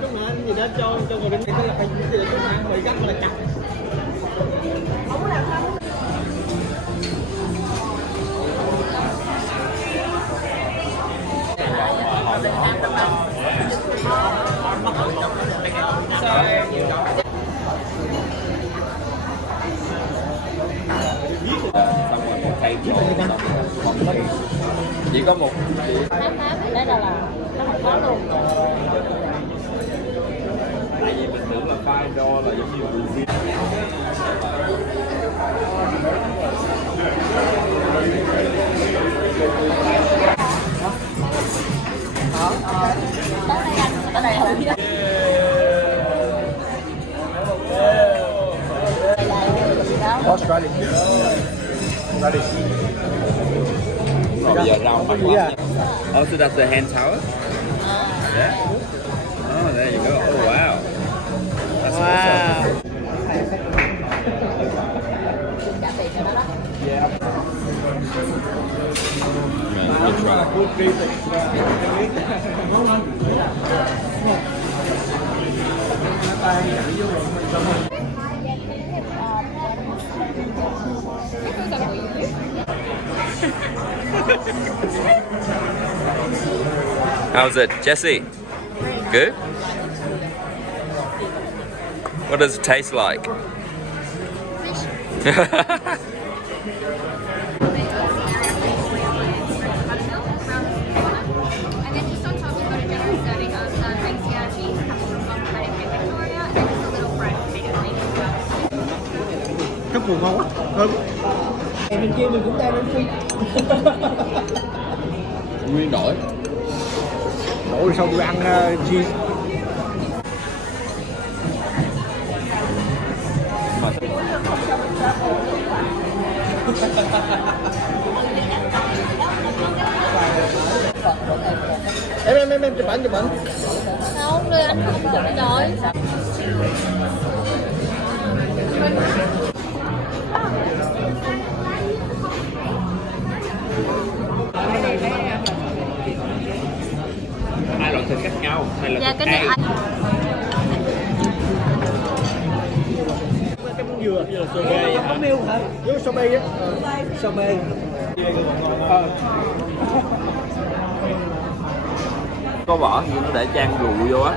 Chúc mừng anh gì đó cho người bên kia là phải chúc mừng anh phải gắt là chặt. Không có làm không. Chỉ có một đây là nó không có luôn. tại vì mình tưởng là Firedoor là giống như cuisine. Ở đây thử đi. Australia. Bây giờ rau bắt lắm. Oh, so that's the hand towel? Yeah. Oh, there you go. Oh, wow. That's awesome. Yeah. Man, good try. Food critic. How's it, Jesse? Good? What does it taste like? And then just on top, you've got a generous serving of Francia cheese, a couple from Bombardier and Victoria, and then just a little fried potato leaf as well. Cái mùi ngon quá, thơm. Em bên kia mình cũng đang bên phi. Nguyên nổi. Đổ rồi sau tôi ăn cheese. Em chụp ảnh. Không, đưa anh không chụp rồi. Hai loại thịt khác nhau hay là Dạ thịt cái này A? anh. Cái món dừa là sorbet hả? Có miêu hả? Với sorbet á. Sorbet. Có vỏ nhưng nó để chan rượu vô á.